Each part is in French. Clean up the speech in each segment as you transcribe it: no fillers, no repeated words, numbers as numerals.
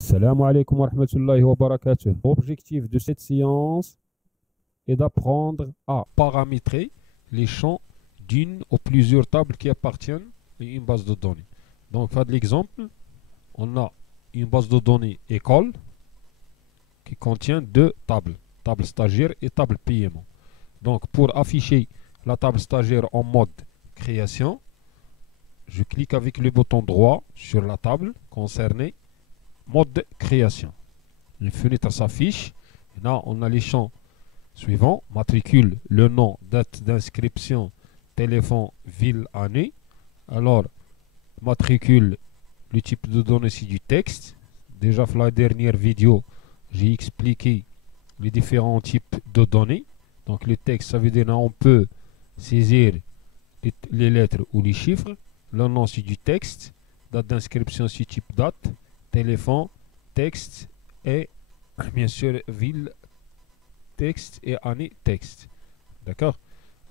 Salam alaikum wa rahmatullahi wa barakatuh. L'objectif de cette séance est d'apprendre à paramétrer les champs d'une ou plusieurs tables qui appartiennent à une base de données. Donc, par l'exemple, on a une base de données école qui contient deux tables, table stagiaire et table PMO. Donc, pour afficher la table stagiaire en mode création, je clique avec le bouton droit sur la table concernée, mode création. Une fenêtre s'affiche. Là, on a les champs suivants: matricule, le nom, date d'inscription, téléphone, ville, année. Alors, matricule, le type de données, c'est du texte. Déjà, dans la dernière vidéo, j'ai expliqué les différents types de données. Donc, le texte, ça veut dire qu'on peut saisir les lettres ou les chiffres. Le nom, c'est du texte. Date d'inscription, c'est type date. Téléphone, texte, et bien sûr ville, texte, et année, texte. D'accord?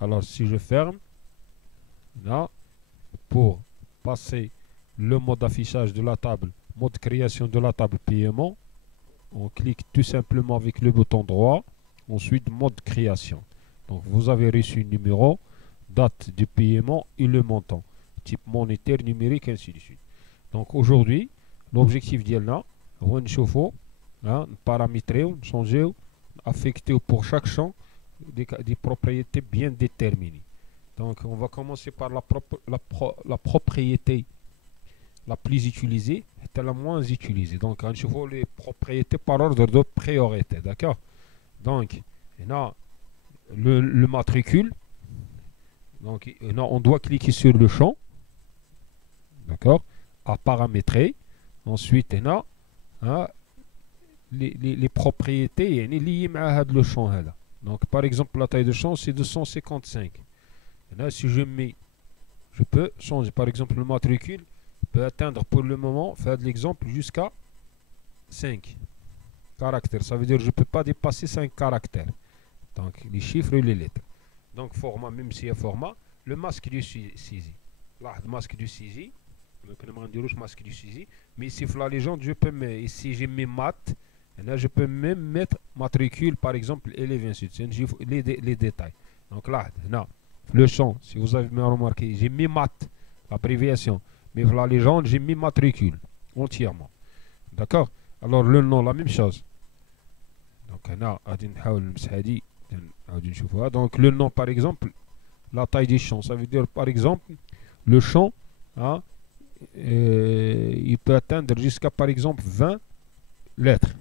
Alors si je ferme, là, pour passer le mode d'affichage de la table, mode création de la table PMO, on clique tout simplement avec le bouton droit, ensuite mode création. Donc vous avez reçu le numéro, date du paiement et le montant, type monétaire, numérique, ainsi de suite. Donc aujourd'hui, l'objectif ديالنا هو نشوفوا paramétrer, changer, affecter pour chaque champ des propriétés bien déterminées. Donc on va commencer par la propriété la plus utilisée et la moins utilisée. Donc on chauffe les propriétés par ordre de priorité, d'accord? Donc là, le matricule, donc là, on doit cliquer sur le champ, d'accord, à paramétrer. Ensuite, on a les propriétés liées à le champ. Donc, par exemple, la taille de champ, c'est 255. Et là, si je mets, je peux changer. Par exemple, le matricule peut atteindre pour le moment, faire de l'exemple, jusqu'à 5 caractères. Ça veut dire que je ne peux pas dépasser 5 caractères. Donc, les chiffres et les lettres. Donc, format, même s'il y a format, le masque du saisie. Là, le masque du saisie. Masque du saisie. Mais ici, la légende, je peux mettre, ici, j'ai mis maths. Et là, je peux même mettre matricule, par exemple, élève, ainsi de suite. Les détails. Donc là, le champ, si vous avez bien remarqué, j'ai mis maths, l'abréviation. Mais la légende, j'ai mis matricule, entièrement. D'accord? Alors, le nom, la même chose. Donc, donc le nom, par exemple, la taille du champ. Ça veut dire, par exemple, le champ, il peut atteindre jusqu'à, par exemple, 20 lettres.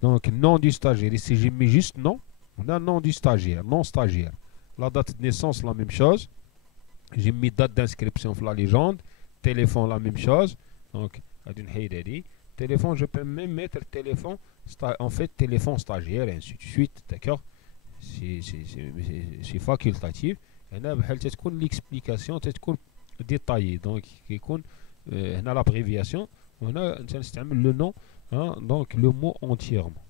Donc, nom du stagiaire. Ici, j'ai mis juste nom. On a nom du stagiaire, non stagiaire. La date de naissance, la même chose. J'ai mis date d'inscription pour la légende. Téléphone, la même chose. Donc, téléphone, je peux même mettre téléphone, en fait, téléphone stagiaire, et ainsi de suite. D'accord? C'est facultatif. Et là, l'explication تكون détaillée. Donc, on a l'abréviation. On a le nom. Donc le mot entièrement.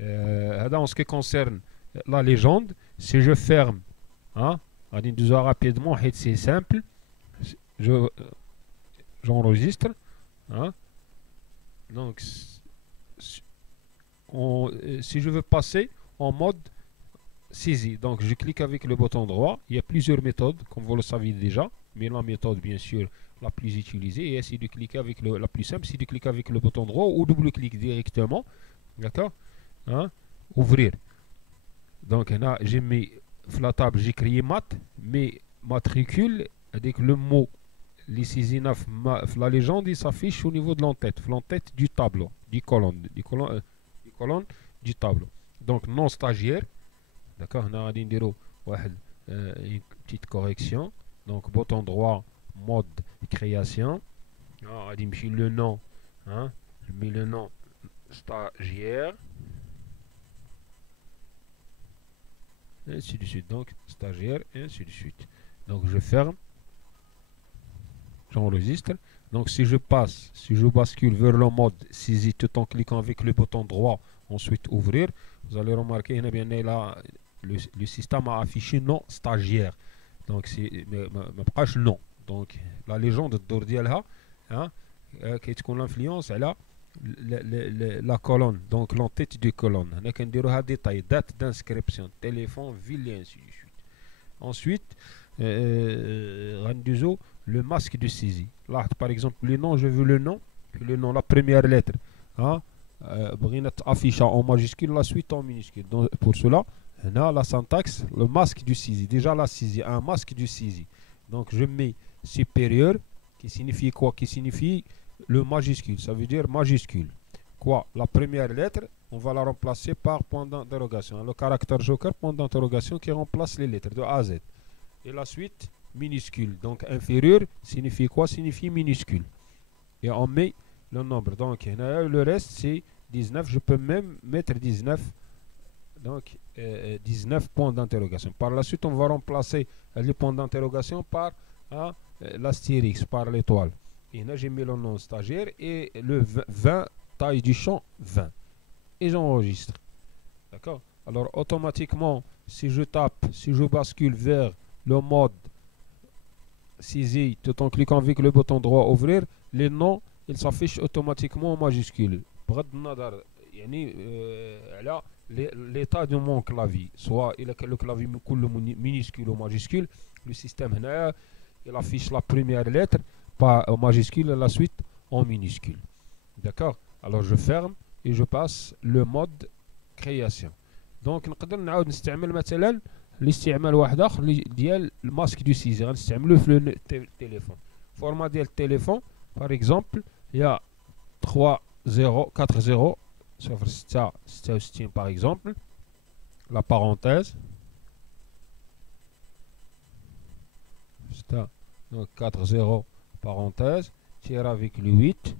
En ce qui concerne la légende, si je ferme, rapidement, c'est simple, j'enregistre. Donc si je veux passer en mode saisie, donc je clique avec le bouton droit. Il y a plusieurs méthodes, comme vous le savez déjà, mais la méthode, bien sûr, la plus utilisée, et essayer de cliquer avec la plus simple, c'est de cliquer avec le bouton droit ou double-clic directement. D'accord? Ouvrir. Donc là, j'ai mis la table, j'ai créé maths, mais matricule, avec le mot, les 6 la légende, il s'affiche au niveau de l'entête du tableau, du colonne du tableau. Donc non stagiaire. D'accord? On a une petite correction. Donc bouton droit, mode création. Le nom, je mets le nom stagiaire, et ainsi de suite. Donc stagiaire, et ainsi de suite. Donc je ferme, j'enregistre. Donc si je bascule vers le mode saisie tout en cliquant avec le bouton droit, ensuite ouvrir, vous allez remarquer là, le système a affiché non stagiaire. Donc c'est non. Donc la légende d'Ordialha, hein, qui est l'influence elle a la colonne, donc l'entête de colonne. On a qu'un détail, date d'inscription, téléphone, ville et ainsi de suite. Ensuite, le masque de saisie. Là, par exemple, le nom, je veux le nom, la première lettre. Hein, affiche en majuscule, la suite en minuscule. Donc, pour cela, on a la syntaxe, le masque du saisie. Déjà, la saisie, un masque du saisie. Donc, je mets supérieur, qui signifie quoi? Qui signifie le majuscule. Ça veut dire majuscule. Quoi? La première lettre, on va la remplacer par point d'interrogation. Le caractère joker, point d'interrogation qui remplace les lettres de A à Z. Et la suite, minuscule. Donc, inférieur signifie quoi? Signifie minuscule. Et on met le nombre. Donc, le reste, c'est 19. Je peux même mettre 19. Donc, 19 points d'interrogation. Par la suite, on va remplacer les points d'interrogation par l'astérix, par l'étoile. Et là, j'ai mis le nom stagiaire et le 20, taille du champ 20. Et j'enregistre. D'accord? Alors, automatiquement, si je tape, si je bascule vers le mode saisie, tout en cliquant avec le bouton droit ouvrir, les noms, ils s'affichent automatiquement en majuscule. L'état de mon clavier, soit le clavier minuscule ou majuscule, le système il affiche la première lettre en majuscule et la suite en minuscule. D'accord? Alors je ferme et je passe le mode création. Donc نقدر نعاود نستعمل مثلا الاستعمال واحد اخر ديال الماسك دو سيزي غنستعملوه في التليفون. فورما ديال التليفون par exemple il y a 3 0 4 0 0 6 66 par exemple, la parenthèse, donc 4 0 parenthèse, tirer avec le 8,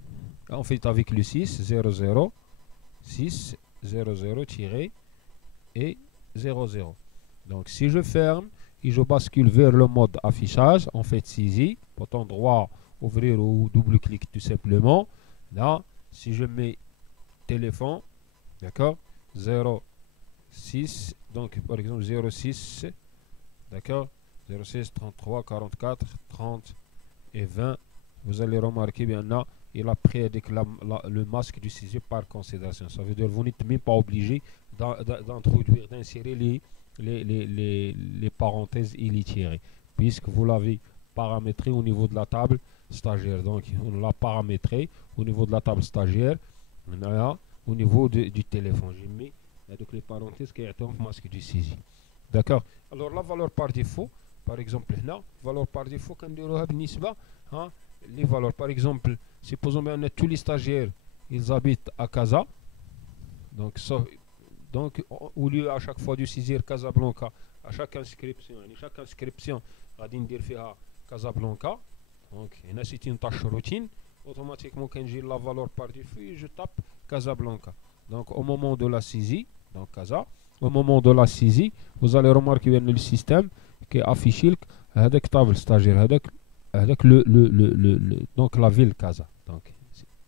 en fait avec le 6 0 0 6 0 0 tiré et 0 0. Donc si je ferme et je bascule vers le mode affichage, en fait saisie, bouton droit ouvrir ou double clic tout simplement. Là, si je mets téléphone, d'accord, 06, donc par exemple 06, d'accord, 06 33 44 30 et 20, vous allez remarquer bien là, il a pris avec le masque du saisie par considération. Ça veut dire que vous n'êtes même pas obligé d'introduire, d'insérer les parenthèses et les tirer, puisque vous l'avez paramétré au niveau de la table stagiaire. Donc on l'a paramétré au niveau de la table stagiaire, là, au niveau du téléphone. J'ai mis donc les parenthèses qui sont le masque du saisie. D'accord? Alors la valeur par défaut, par exemple là, valeur par défaut, quand on les valeurs, par exemple, supposons bien tous les stagiaires, ils habitent à Casa. Donc au lieu à chaque fois de saisir Casablanca, à chaque inscription, à dire faire Casablanca. Donc c'est une tâche routine. Automatiquement, quand j'ai la valeur par défaut, je tape Casablanca. Donc au moment de la saisie, donc Casa, au moment de la saisie, vous allez remarquer bien le système qui affiche avec table stagiaire, avec donc la ville Casa. Donc,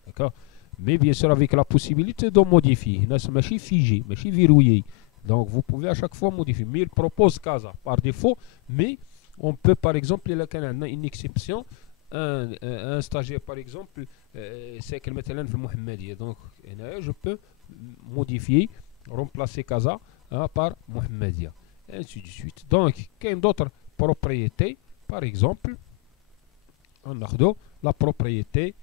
d'accord? Mais bien sûr avec la possibilité de modifier. C'est pas figé, pas verrouillé. Donc vous pouvez à chaque fois modifier. Mais il propose Casa par défaut, mais on peut par exemple, il y a une exception. Un stagiaire par exemple, c'est que maintenant في Mohamedia. Donc je peux modifier, remplacer Casa par Mohamedia. Et ainsi de suite. Donc, il y a d'autres propriétés. Par exemple, on a la propriété,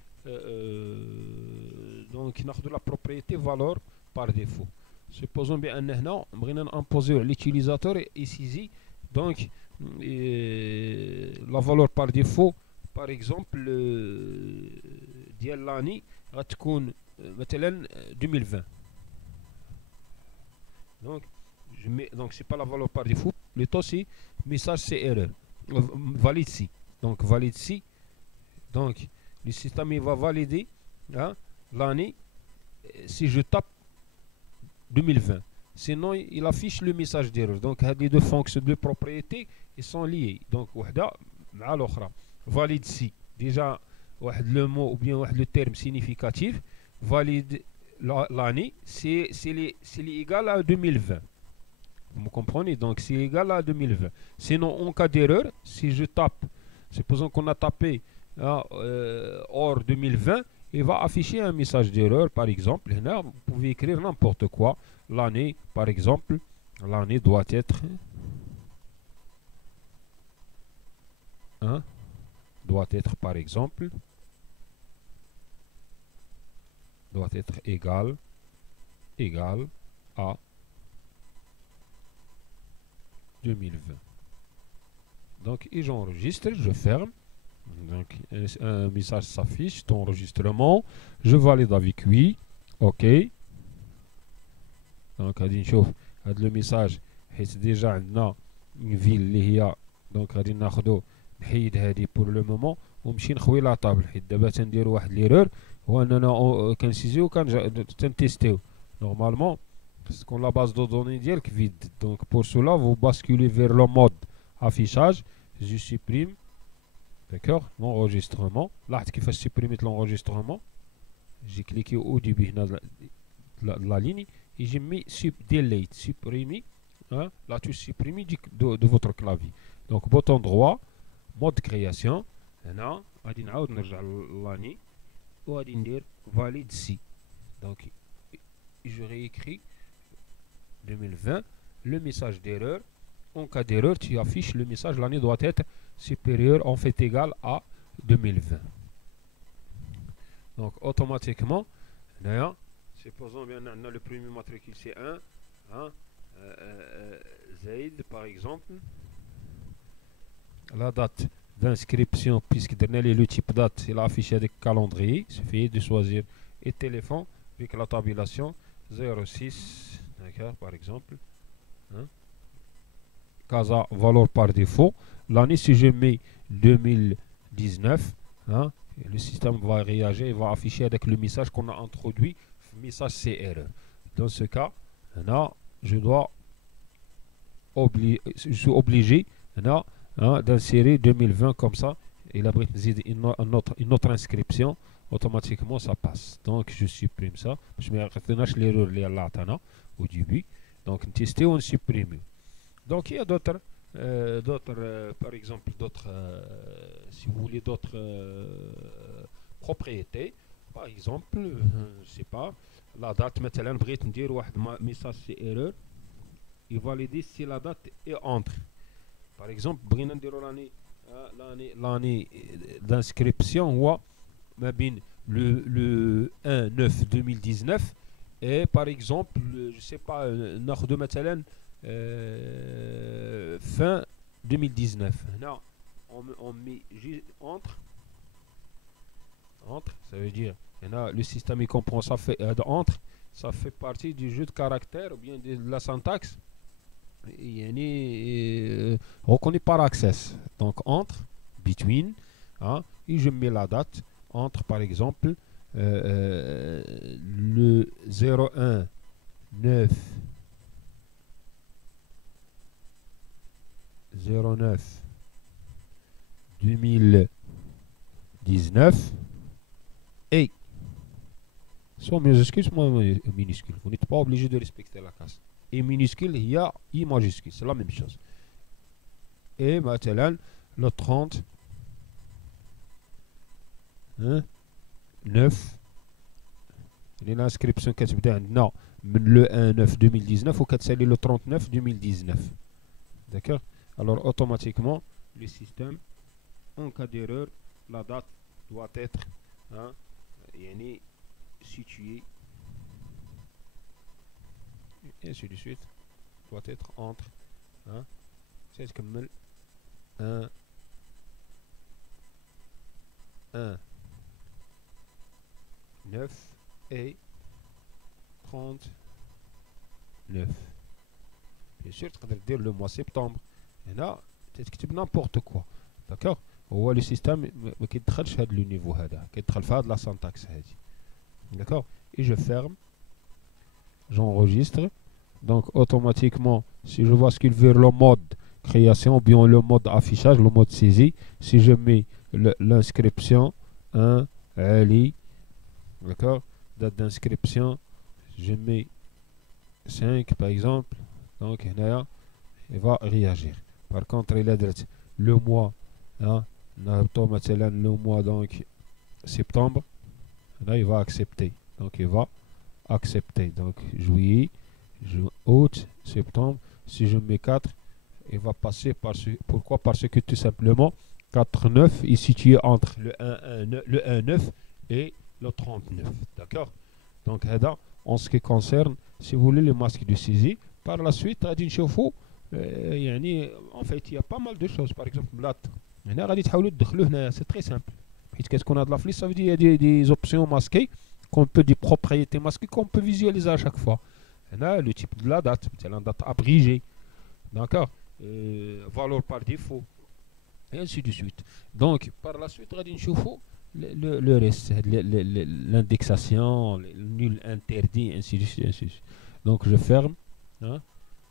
donc la propriété valeur par défaut. Supposons bien on a imposé l'utilisateur ici. Donc, la valeur par défaut, par exemple, ديال l'année غتكون مثلا 2020. Donc c'est pas la valeur par défaut, plutôt c'est message c'est erreur. Valide si. Donc valide si. Donc le système il va valider l'année si je tape 2020. Sinon il affiche le message d'erreur. Donc les deux fonctions de propriété ils sont liées. Donc وحده مع l'autre. Valide si. Déjà le mot ou bien le terme significatif valide l'année c'est égal à 2020. Vous comprenez? Donc c'est égal à 2020. Sinon, en cas d'erreur, si je tape, supposons qu'on a tapé hors 2020, il va afficher un message d'erreur. Par exemple, là, vous pouvez écrire n'importe quoi. L'année, par exemple, l'année doit être par exemple doit être égal à 2020. Donc, et j'enregistre, je ferme. Donc, un message s'affiche, ton enregistrement. Je valide avec oui. OK. Donc, غادي نشوف هذا le message حيت déjà عندنا une ville اللي هي دونك غادي ناخذو نحيد هذه pour le moment ونمشي نخوي لا طابل حيت دابا تنديرو واحد ليرور هو اننا كنسيزيو تنتيستيو نورمالمون تكون لا باز دو دوني ديالك فيد. Donc pour cela vous basculez vers le mode affichage. Je supprime, d'accord, l'enregistrement. لاحظ كيفاش سيبريميت l'enregistrement. J'ai cliqué au début هنا la ligne et j'ai mis delete, supprimer, hein, la touche supprimer de votre clavier. Donc bouton droit, mode création, هنا غادي نعاود نرجع للاني وغادي ندير valide si. Donc je réécris 2020, le message d'erreur. En cas d'erreur, tu affiches le message, l'année doit être supérieure, en fait égal à 2020. Donc automatiquement, supposons bien le premier matricule c'est 1, hein, Zaid par exemple. La date d'inscription, puisque le type date, c'est l'affiché avec calendrier, il suffit de choisir et téléphone avec la tabulation 06, d'accord, par exemple. Hein. Casa valeur par défaut. L'année, si je mets 2019, hein, le système va réagir et va afficher avec le message qu'on a introduit, message CR. Dans ce cas, là, je suis obligé d'insérer 2020 comme ça. Il a une autre inscription. Automatiquement, ça passe. Donc, je supprime ça. Je mets l'erreur au début. Donc, tester, on supprime. Donc, il y a d'autres, par exemple, si vous voulez, d'autres propriétés. Par exemple, je sais pas, la date, maintenant, بغيت ندير واحد message c'est erreur. Il valider si la date est entre. Par exemple, بغينا نديرو l'année d'inscription هو ما بين le 1/9/2019 et par exemple, je sais pas, ناخذ مثلا fin 2019. Là, on met juste entre, ça veut dire, là, le système il comprend ça fait entre, ça fait partie du jeu de caractères ou bien de la syntaxe. Reconnu par access. Donc entre, between, hein, et je mets la date entre, par exemple, le 01 9 09 2019 et soit majuscule soit minuscule. Vous n'êtes pas obligé de respecter la case. Et minuscule, il y a I majuscule, c'est la même chose. Et maintenant, le 30 9 l'inscription qui est non, le 1/9/2019 ou c'est le 39/2019. D'accord? Alors automatiquement, le système, en cas d'erreur, la date doit être située, et ainsi de suite, doit être entre c'est comme 1 9 et 39. Bien sûr, tu peux dire le mois septembre. Et là, tu écris n'importe quoi. D'accord? Ou le système qui traite le niveau, qui traite la syntaxe. D'accord? Et je ferme. J'enregistre. Donc, automatiquement, si je vois ce qu'il veut, le mode création, ou bien le mode affichage, le mode saisie, si je mets l'inscription, Ali, d'accord? Date d'inscription, je mets 5 par exemple. Donc, là, il va réagir. Par contre, il a le mois, نهبطو مثلا le mois donc septembre. Là il va accepter, donc il va accepter. Donc juillet, août, septembre. Si je mets 4, il va passer par ce. Pourquoi? Parce que tout simplement 4,9 est situé entre le 1,9 et le 39. D'accord? Donc en ce qui concerne, si vous voulez, les masques de saisie. Par la suite, en fait, il y a pas mal de choses. Par exemple, c'est très simple. Qu'est-ce qu'on a de la flèche? Ça veut dire qu'il y a des options masquées, des propriétés masquées qu'on peut visualiser à chaque fois. Le type de la date, c'est la date abrégée. D'accord? Valeur par défaut. Et ainsi de suite. Donc, par la suite, le reste, l'indexation, le nul interdit, ainsi de suite, ainsi de suite. Donc, je ferme. Hein,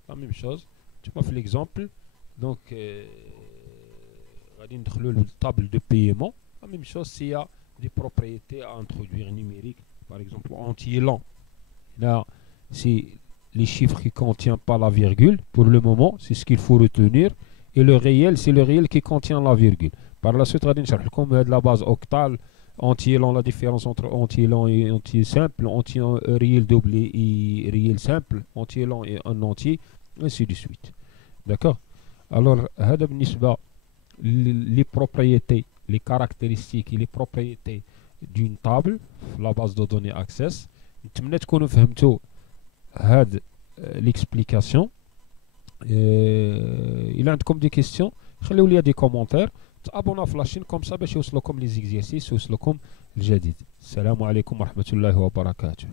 la même chose. Tu m'as fait l'exemple. Donc, le table de paiement. La même chose s'il y a des propriétés à introduire numériques. Par exemple, anti-élan. Là, c'est les chiffres qui ne contiennent pas la virgule. Pour le moment, c'est ce qu'il faut retenir. Et le réel, c'est le réel qui contient la virgule. Par la suite, comme de la base octale, anti-élan, la différence entre anti-élan et anti-simple, anti-réel doublé et réel simple, anti-élan et un entier, ainsi de suite. D'accord? Alors, les propriétés, les caractéristiques et les propriétés d'une table, la base de données Access. نتمنى تكونوا فهمتوا هاد l'explication. إلا عندكم دي كيستيون خليو لي دي كومونتير، تابوناو في لاشين كوم سا باش يوصلوكم لي زيكزيرسيس ويوصلوكم الجديد. السلام عليكم ورحمة الله وبركاته.